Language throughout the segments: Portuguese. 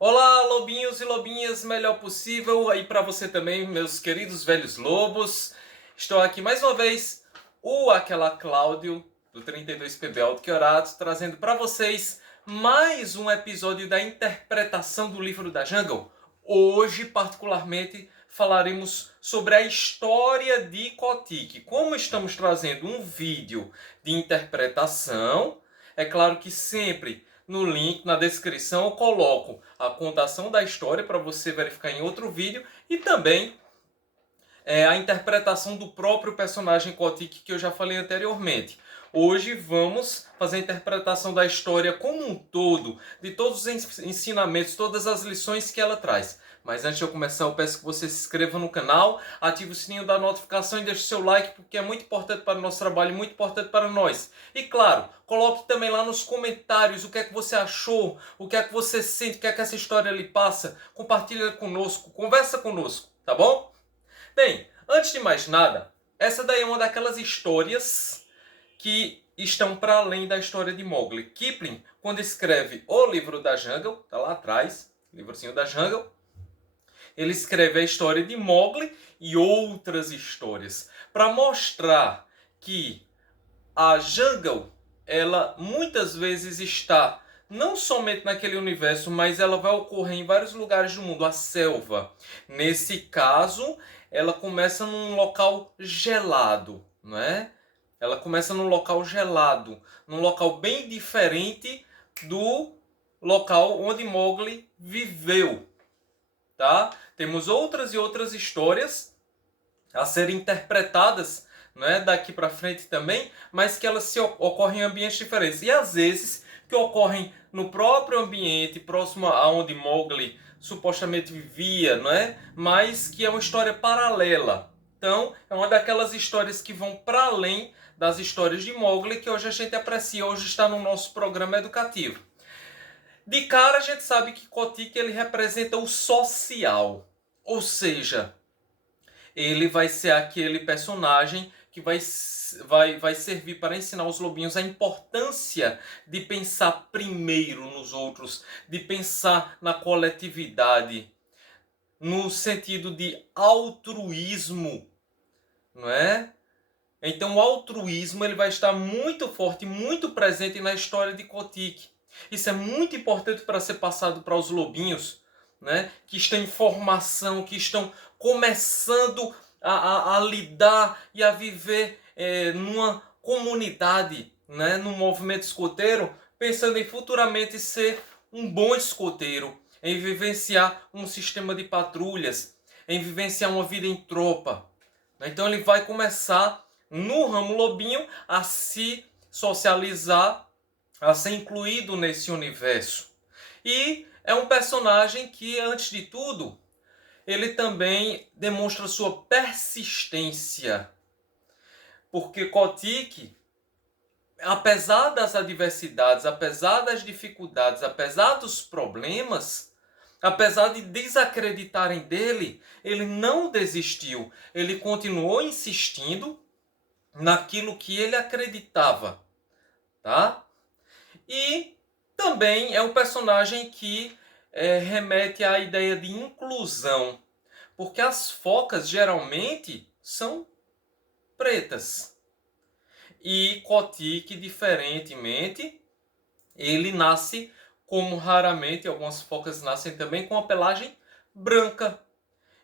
Olá, lobinhos e lobinhas, melhor possível aí para você também, meus queridos velhos lobos. Estou aqui mais uma vez, aquela Cláudio do 32PB Autoquiorato, trazendo para vocês mais um episódio da interpretação do livro da Jungle. Hoje, particularmente, falaremos sobre a história de Kotick. Como estamos trazendo um vídeo de interpretação, é claro que sempre no link, na descrição, eu coloco a contação da história para você verificar em outro vídeo e também a interpretação do próprio personagem Kotick que eu já falei anteriormente. Hoje vamos fazer a interpretação da história como um todo, de todos os ensinamentos, todas as lições que ela traz. Mas antes de eu começar, eu peço que você se inscreva no canal, ative o sininho da notificação e deixe seu like, porque é muito importante para o nosso trabalho, muito importante para nós. E claro, coloque também lá nos comentários o que é que você achou, o que é que você sente, o que é que essa história lhe passa. Compartilha conosco, conversa conosco, tá bom? Bem, antes de mais nada, essa daí é uma daquelas histórias que estão para além da história de Mowgli. Kipling, quando escreve O Livro da Jungle, tá lá atrás, livrozinho da Jungle, ele escreve a história de Mowgli e outras histórias para mostrar que a Jungle, ela muitas vezes está não somente naquele universo, mas ela vai ocorrer em vários lugares do mundo. A selva, nesse caso, ela começa num local gelado, não é? Ela começa num local gelado, num local bem diferente do local onde Mowgli viveu, tá? Temos outras e outras histórias a serem interpretadas, né, daqui para frente também, mas que elas ocorrem em ambientes diferentes. E às vezes que ocorrem no próprio ambiente, próximo a onde Mowgli supostamente vivia, não é? Mas que é uma história paralela. Então, é uma daquelas histórias que vão para além das histórias de Mowgli que hoje a gente aprecia, hoje está no nosso programa educativo. De cara a gente sabe que Kotick ele representa o social, ou seja, ele vai ser aquele personagem que vai servir para ensinar os lobinhos a importância de pensar primeiro nos outros, de pensar na coletividade, no sentido de altruísmo, não é? Então o altruísmo ele vai estar muito forte, muito presente na história de Kotick. Isso é muito importante para ser passado para os lobinhos, né? Que estão em formação, que estão começando a lidar e a viver numa comunidade, né? Num movimento escoteiro, pensando em futuramente ser um bom escoteiro, em vivenciar um sistema de patrulhas, em vivenciar uma vida em tropa. Então ele vai começar no ramo lobinho a se socializar, a ser incluído nesse universo. E é um personagem que, antes de tudo, ele também demonstra sua persistência. Porque Kotick, apesar das adversidades, apesar das dificuldades, apesar dos problemas, apesar de desacreditarem dele, ele não desistiu. Ele continuou insistindo naquilo que ele acreditava, tá? E também é um personagem que remete à ideia de inclusão, porque as focas geralmente são pretas. E Kotick, diferentemente, ele nasce como raramente algumas focas nascem também com a pelagem branca.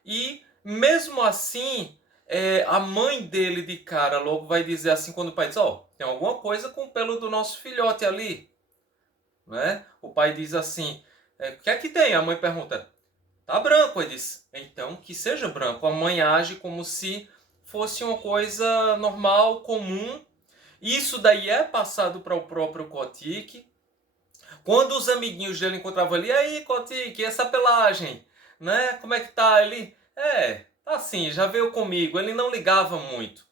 E mesmo assim, a mãe dele de cara logo vai dizer assim quando o pai diz, ó, tem alguma coisa com o pelo do nosso filhote ali, né? O pai diz assim, o que é que tem? A mãe pergunta, tá branco. Ele diz, então que seja branco. A mãe age como se fosse uma coisa normal, comum. Isso daí é passado para o próprio Kotick. Quando os amiguinhos dele encontravam ali, e aí, Kotick, essa pelagem, né? Como é que tá? Ele, tá assim, já veio comigo. Ele não ligava muito,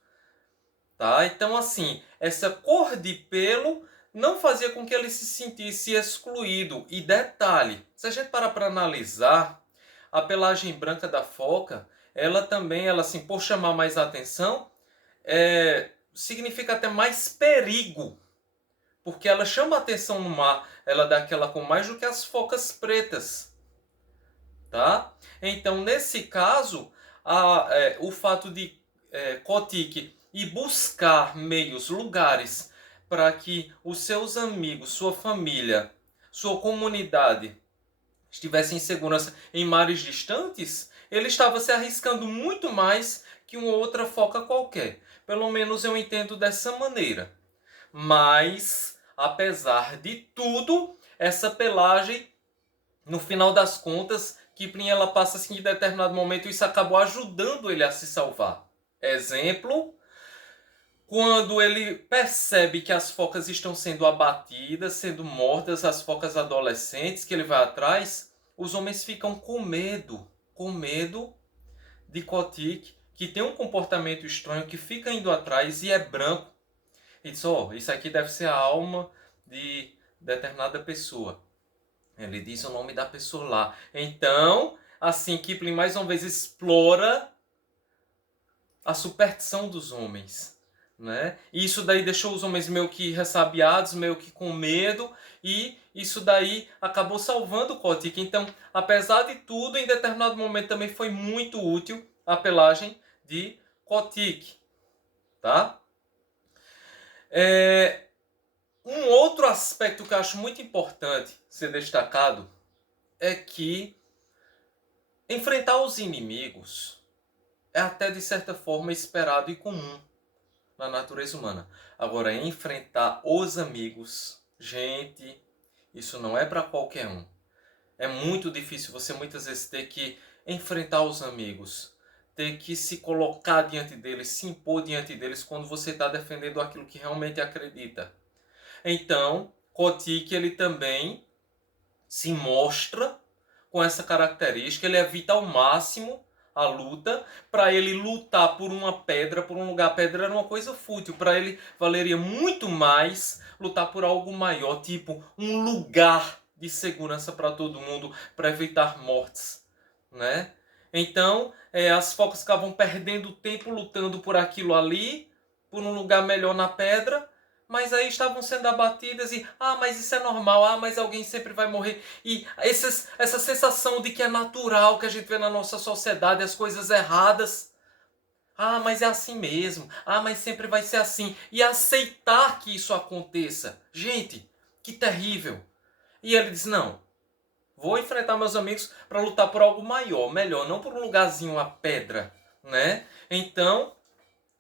tá? Então, assim, essa cor de pelo não fazia com que ele se sentisse excluído. E detalhe, se a gente parar para analisar, a pelagem branca da foca, ela também, ela assim, por chamar mais atenção, significa até mais perigo, porque ela chama a atenção no mar, ela dá aquela com mais do que as focas pretas. tá? Então, nesse caso, o fato de Kotick ir buscar meios, lugares, para que os seus amigos, sua família, sua comunidade estivessem em segurança em mares distantes, ele estava se arriscando muito mais que uma outra foca qualquer. Pelo menos eu entendo dessa maneira. Mas, apesar de tudo, essa pelagem, no final das contas, Kipling ela passa assim, em determinado momento, isso acabou ajudando ele a se salvar. Exemplo, quando ele percebe que as focas estão sendo abatidas, sendo mortas, as focas adolescentes que ele vai atrás, os homens ficam com medo de Kotick, que tem um comportamento estranho, que fica indo atrás e é branco. E diz, isso aqui deve ser a alma de determinada pessoa. Ele diz o nome da pessoa lá. Então, assim, Kipling mais uma vez explora a superstição dos homens, né? E isso daí deixou os homens meio que ressabiados, meio que com medo, e isso daí acabou salvando o Kotick. Então, apesar de tudo, em determinado momento também foi muito útil a pelagem de Kotick, tá? Um outro aspecto que eu acho muito importante ser destacado é que enfrentar os inimigos é até de certa forma esperado e comum na natureza humana. Agora, enfrentar os amigos, gente, isso não é para qualquer um. É muito difícil você muitas vezes ter que enfrentar os amigos, ter que se colocar diante deles, se impor diante deles quando você está defendendo aquilo que realmente acredita. Então, Kotick ele também se mostra com essa característica, ele evita ao máximo a luta. Para ele lutar por uma pedra, por um lugar, a pedra era uma coisa fútil. Para ele valeria muito mais lutar por algo maior, tipo um lugar de segurança para todo mundo, para evitar mortes, né? Então, as focas acabam perdendo tempo lutando por aquilo ali, por um lugar melhor na pedra, mas aí estavam sendo abatidas e, mas isso é normal, mas alguém sempre vai morrer. E essa sensação de que é natural que a gente vê na nossa sociedade, as coisas erradas. Mas é assim mesmo. Mas sempre vai ser assim. E aceitar que isso aconteça. Gente, que terrível. E ele diz, não, vou enfrentar meus amigos para lutar por algo maior, melhor, não por um lugarzinho, a pedra, né? Então,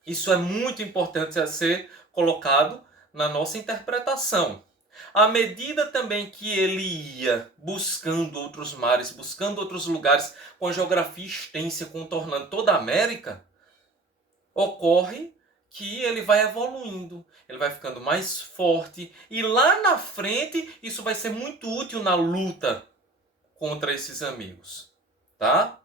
isso é muito importante a ser colocado na nossa interpretação. À medida também que ele ia buscando outros mares, buscando outros lugares, com a geografia extensa, contornando toda a América, ocorre que ele vai evoluindo, ele vai ficando mais forte, e lá na frente isso vai ser muito útil na luta contra esses amigos, tá?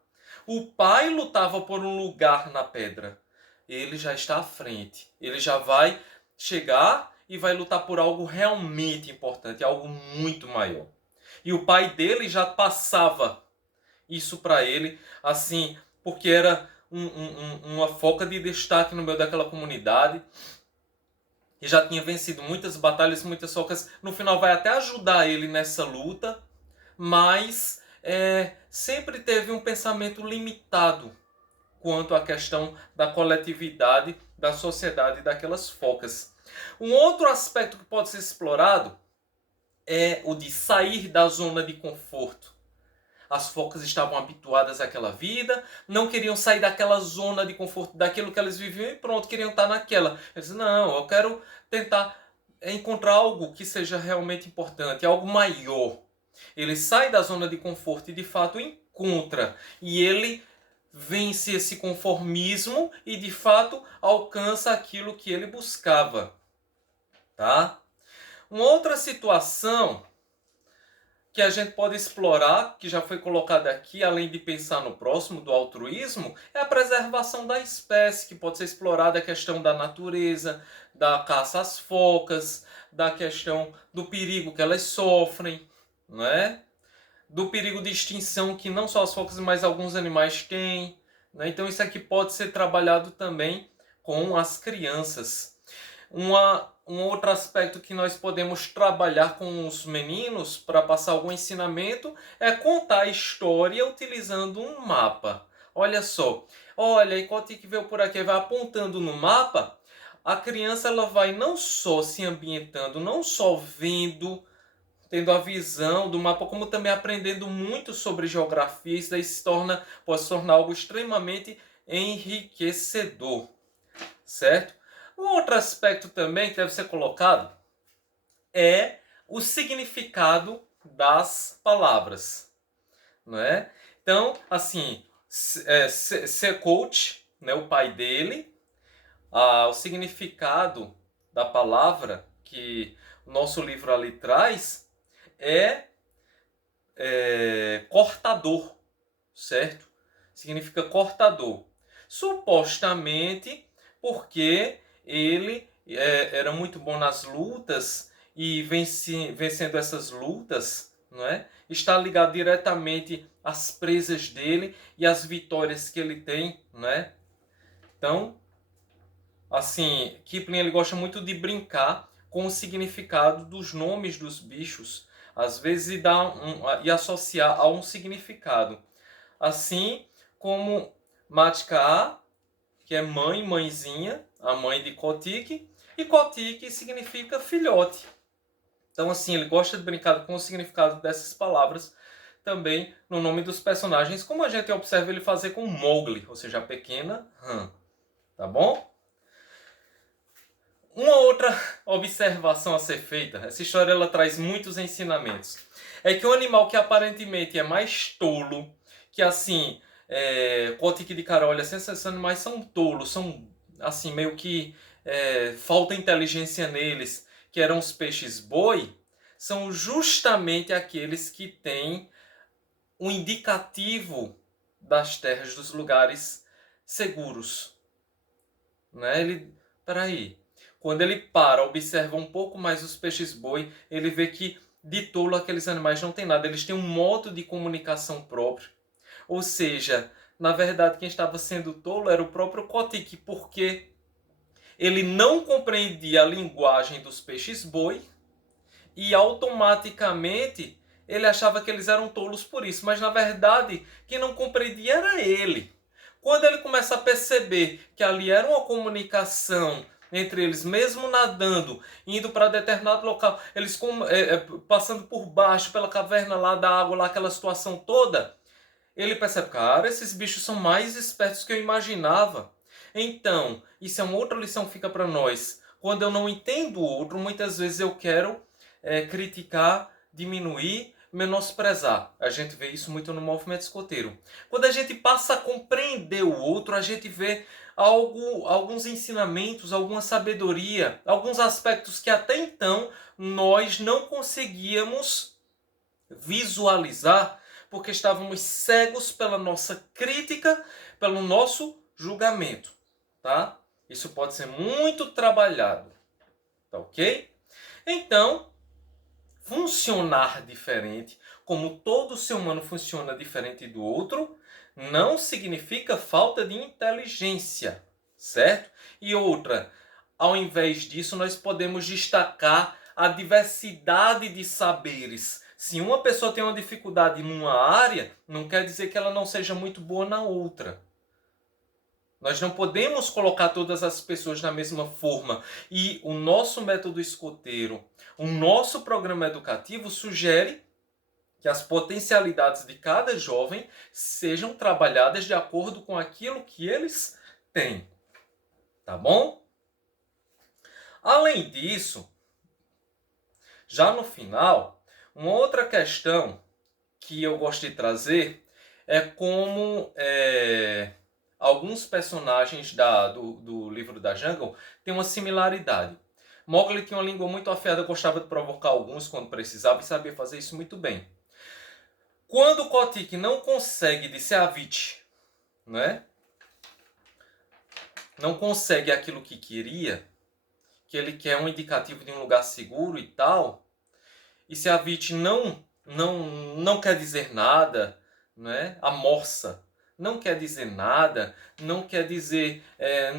O pai lutava por um lugar na pedra. Ele já está à frente. Ele já vai chegar e vai lutar por algo realmente importante, algo muito maior. E o pai dele já passava isso para ele, assim, porque era uma foca de destaque no meio daquela comunidade. E já tinha vencido muitas batalhas, muitas focas. No final vai até ajudar ele nessa luta, mas sempre teve um pensamento limitado quanto à questão da coletividade, da sociedade daquelas focas. Um outro aspecto que pode ser explorado é o de sair da zona de conforto. As focas estavam habituadas àquela vida, não queriam sair daquela zona de conforto, daquilo que elas viviam e pronto, queriam estar naquela. Eles não, eu quero tentar encontrar algo que seja realmente importante, algo maior. Ele sai da zona de conforto e de fato encontra. E ele vence esse conformismo e de fato alcança aquilo que ele buscava, tá? Uma outra situação que a gente pode explorar, que já foi colocada aqui, além de pensar no próximo, do altruísmo, é a preservação da espécie, que pode ser explorada a questão da natureza, da caça às focas, da questão do perigo que elas sofrem, né? Do perigo de extinção que não só as focas, mas alguns animais têm, né? Então isso aqui pode ser trabalhado também com as crianças. um outro aspecto que nós podemos trabalhar com os meninos para passar algum ensinamento é contar a história utilizando um mapa. Olha só, olha, e Cotique veio por aqui, vai apontando no mapa, a criança ela vai não só se ambientando, não só vendo, tendo a visão do mapa, como também aprendendo muito sobre geografia. Isso daí pode se tornar algo extremamente enriquecedor, certo? Um outro aspecto também que deve ser colocado é o significado das palavras, não é? Então, assim, Coach, né, o pai dele, o significado da palavra que o nosso livro ali traz é cortador, certo? Significa cortador. Supostamente porque ele era muito bom nas lutas e vencendo essas lutas, não é? Está ligado diretamente às presas dele e às vitórias que ele tem, não é? Então, assim, Kipling ele gosta muito de brincar com o significado dos nomes dos bichos, às vezes e associar a um significado. Assim como Matka, que é mãe, mãezinha, a mãe de Kotik, e Kotik significa filhote. Então, assim, ele gosta de brincar com o significado dessas palavras também no nome dos personagens, como a gente observa ele fazer com Mowgli, ou seja, a pequena rã. Tá bom? Uma outra observação a ser feita, essa história ela traz muitos ensinamentos, é que um animal que aparentemente é mais tolo, que assim, Kotik de Carol, olha, esses animais são tolos, são assim, meio que falta inteligência neles, que eram os peixes-boi, são justamente aqueles que têm um indicativo das terras, dos lugares seguros. Né? Peraí. Quando ele observa um pouco mais os peixes-boi, ele vê que de tolo aqueles animais não têm nada. Eles têm um modo de comunicação próprio. Ou seja, na verdade, quem estava sendo tolo era o próprio Kotik, porque ele não compreendia a linguagem dos peixes-boi e automaticamente ele achava que eles eram tolos por isso. Mas na verdade, quem não compreendia era ele. Quando ele começa a perceber que ali era uma comunicação entre eles, mesmo nadando, indo para determinado local, eles passando por baixo, pela caverna lá da água, lá, aquela situação toda, ele percebe, cara, esses bichos são mais espertos que eu imaginava. Então, isso é uma outra lição que fica para nós. Quando eu não entendo o outro, muitas vezes eu quero criticar, diminuir, menosprezar. A gente vê isso muito no movimento escoteiro. Quando a gente passa a compreender o outro, a gente vê alguns ensinamentos, alguma sabedoria, alguns aspectos que até então nós não conseguíamos visualizar porque estávamos cegos pela nossa crítica, pelo nosso julgamento, tá? Isso pode ser muito trabalhado, tá ok? Então, funcionar diferente, como todo ser humano funciona diferente do outro, não significa falta de inteligência, certo? E outra, ao invés disso, nós podemos destacar a diversidade de saberes. Se uma pessoa tem uma dificuldade numa área, não quer dizer que ela não seja muito boa na outra. Nós não podemos colocar todas as pessoas na mesma forma. E o nosso método escoteiro, o nosso programa educativo sugere que as potencialidades de cada jovem sejam trabalhadas de acordo com aquilo que eles têm. Tá bom? Além disso, já no final, uma outra questão que eu gosto de trazer é como alguns personagens do livro da Jungle têm uma similaridade. Mowgli tinha uma língua muito afiada, gostava de provocar alguns quando precisava e sabia fazer isso muito bem. Quando Kotik não consegue de Seavich, né? Não consegue aquilo que queria, que ele quer um indicativo de um lugar seguro e tal, e Seavich não quer dizer nada, né? Amorça, não quer dizer nada, não quer dizer,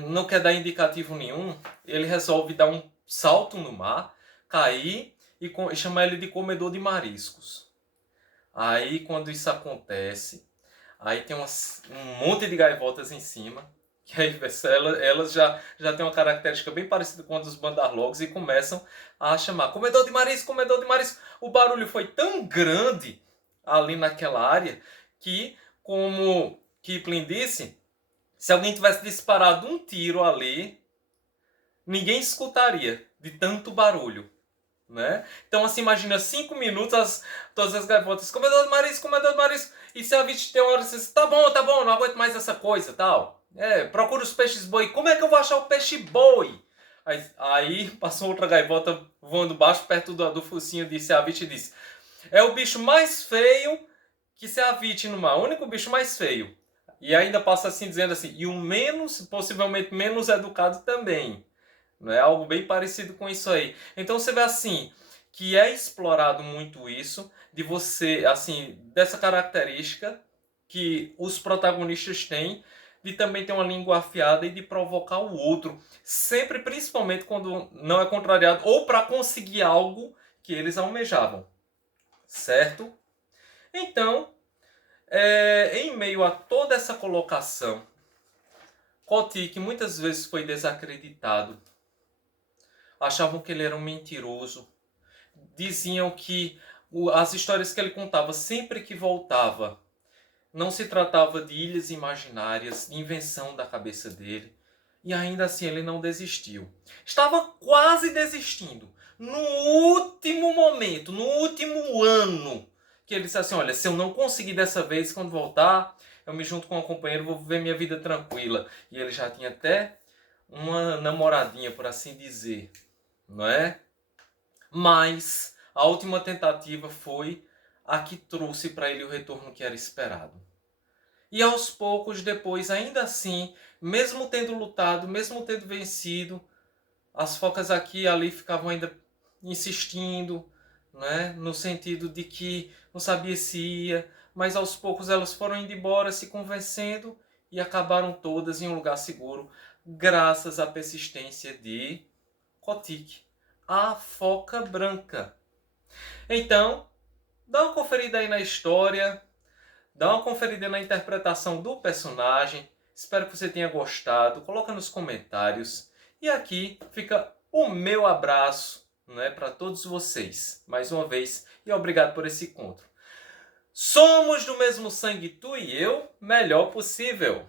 não quer dar indicativo nenhum, ele resolve dar um salto no mar, cair e chamar ele de comedor de mariscos. Aí quando isso acontece, aí tem um monte de gaivotas em cima, que aí elas já têm uma característica bem parecida com a dos bandarlogos e começam a chamar comedor de marisco, comedor de marisco. O barulho foi tão grande ali naquela área que, como Kipling disse, se alguém tivesse disparado um tiro ali, ninguém escutaria de tanto barulho. Né? Então, assim, imagina 5 minutos, todas as gaivotas, comedor de marisco, comedor de marisco. E se a Vit tem uma hora, você diz, tá bom, não aguento mais essa coisa, tal. Procura os peixes boi. Como é que eu vou achar o peixe boi? Aí passou outra gaivota voando baixo, perto do focinho de Seavit e disse, é o bicho mais feio que Seavit no mar, o único bicho mais feio. E ainda passa assim, dizendo assim, e o menos, possivelmente menos educado também. Não é algo bem parecido com isso aí. Então você vê assim que é explorado muito isso de você, assim, dessa característica que os protagonistas têm de também ter uma língua afiada e de provocar o outro, sempre principalmente quando não é contrariado ou para conseguir algo que eles almejavam, certo? Então, em meio a toda essa colocação, Kotick muitas vezes foi desacreditado. Achavam que ele era um mentiroso. Diziam que as histórias que ele contava sempre que voltava não se tratava de ilhas imaginárias, de invenção da cabeça dele. E ainda assim ele não desistiu. Estava quase desistindo. No último momento, no último ano, que ele disse assim, olha, se eu não conseguir dessa vez, quando voltar, eu me junto com um companheiro, vou viver minha vida tranquila. E ele já tinha até uma namoradinha, por assim dizer. Não é? Mas a última tentativa foi a que trouxe para ele o retorno que era esperado. E aos poucos depois, ainda assim, mesmo tendo lutado, mesmo tendo vencido, as focas aqui e ali ficavam ainda insistindo, né? No sentido de que não sabia se ia, mas aos poucos elas foram indo embora, se convencendo e acabaram todas em um lugar seguro, graças à persistência de Kotick, a foca branca. Então, dá uma conferida aí na história, dá uma conferida na interpretação do personagem. Espero que você tenha gostado. Coloca nos comentários. E aqui fica o meu abraço, né, para todos vocês, mais uma vez, e obrigado por esse encontro. Somos do mesmo sangue, tu e eu, melhor possível.